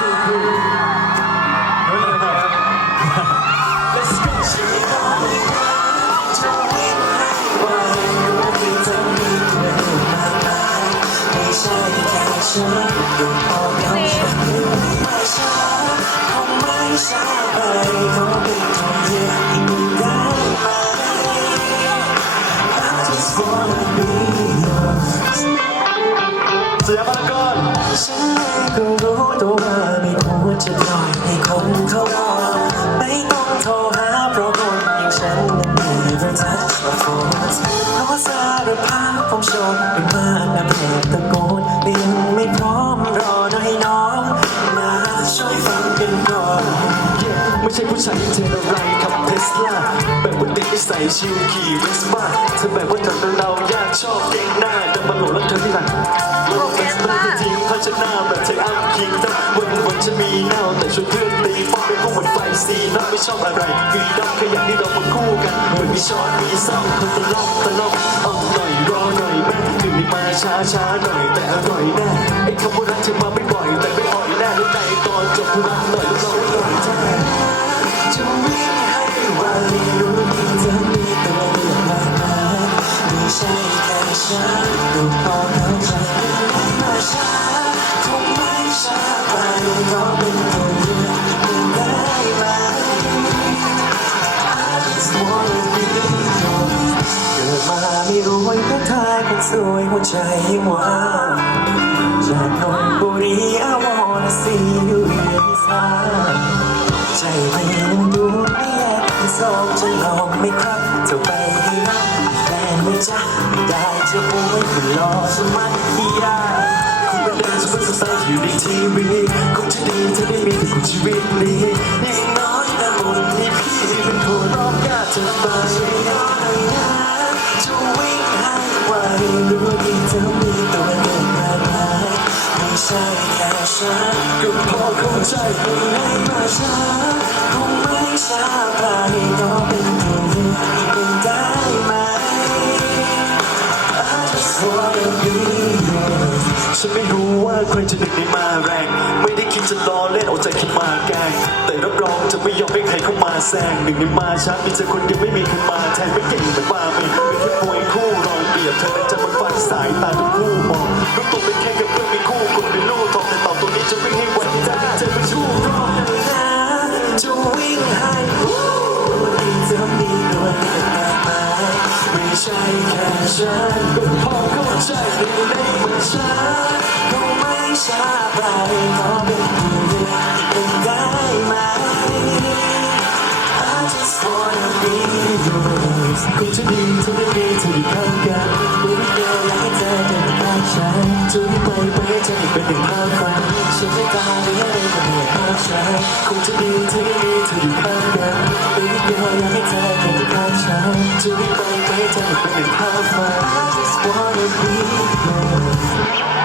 สี่คือนู้นเลยครับ Let's go ไม่ใช่แค่ฉันดูพอเขาฉันไม่ช้าคงไม่ช้าไปขอเป็นคนเดียวอีกหนึ่งได้มารากอนฉันเองก็รู้ตัวว่าไม่ควร จะปล่อยให้คนเขารอไม่ต้องโทรหาเพราะคนอย่างฉันนั้นมีแต่ touch my phone เพราะสารภาพผมโชคเป็นมากนะเพลงตะโกนยังไม่พร้อมรอหน่อยน้องมาช่วยฟังกันก่อนไม่ใช่ผู้ชายที่เทนอะไรขับเทสลาแบบว่าติดนิสัยชิวขี่เวสป้าเธอแบบว่าจัดเรายากชอบเก่งหน้าเดินมาหลแล้วเธอที่หลังโลกเป็นสไตล์จริงเขาจะหน้าแบบเทอัพคิงทั้ง จะมีแนวแต่ช่วยเพื่อนตีป้อนเป็นพวกเหมือนไฟสีน้องไม่ชอบอะไรมีดองแค่อยากให้เรามาคู่กันเหมือนมีช้อนมีซ้ำคนตลกตลกเอนหน่อยรอหน่อยแม่ถึงมีมาช้าช้าหน่อยแต่อร่อยแน่ รวยก็ทายคนสวยหัวใจยังว่างจากนนบุรี I wanna see you in side ใจไม่นั้นดูไม่แย่ที่สองจะลองไม่ครับจะไปให้รักแฟนไม่จ๊ะไม่ได้จะป่วยก็รอฉันไม่ยากคุณเป็นแดนซ์เพื่อสไตล์อยู่ในทีวีคงจะดีถ้าได้มีแต่คุณชีวิตนี้อย่งน้อยแต่บนนี้พี่เป็นคนรอบกาจะไป ใช่แค่ฉันก็พอเข้าใจไม่ได้มาช้าคงไม่ช้าไปก็เป็นตัวเลือกเป็นได้ไหม I just wanna be yours ฉันไม่รู้ว่าใครจะหนึ่งในมาแรง ไม่ได้คิดจะล้อเล่นเอาใจคิดมาแกล้งแต่รับรองจะไม่ยอมให้ใครเข้ามาแซงหนึ่งในมาช้ามีเธอคนเดียวไม่มีใครมาแทนไม่เก่งเหมือนมาไม่เป็นแค่มวยคู่รองเปรียบเธอจะมันฟันสายตาทุกคู่ ใช่แค่ฉันก็พอเข้าใจไม่ได้มาช้าคงไม่ช้าไปขอเป็นเลือกเป็นได้ไหม I just wanna be yours คงจะดีถ้าได้มีเธออยู่ข้างกันไม่ได้เดียวอยากให้เธอเดินข้างฉันจะไม่ไปไปให้เธออีกเป็นหนึ่งภาพฝันฉันไม่กล้าไม่ได้เลยก็ไม่อยากฉันคงจะดีถ้าได้มีเธออยู่ข้างกันไม่ได้เดียวอยากให้เธอเดินข้างฉันจะไม่ไป different in her. I just wanna be close.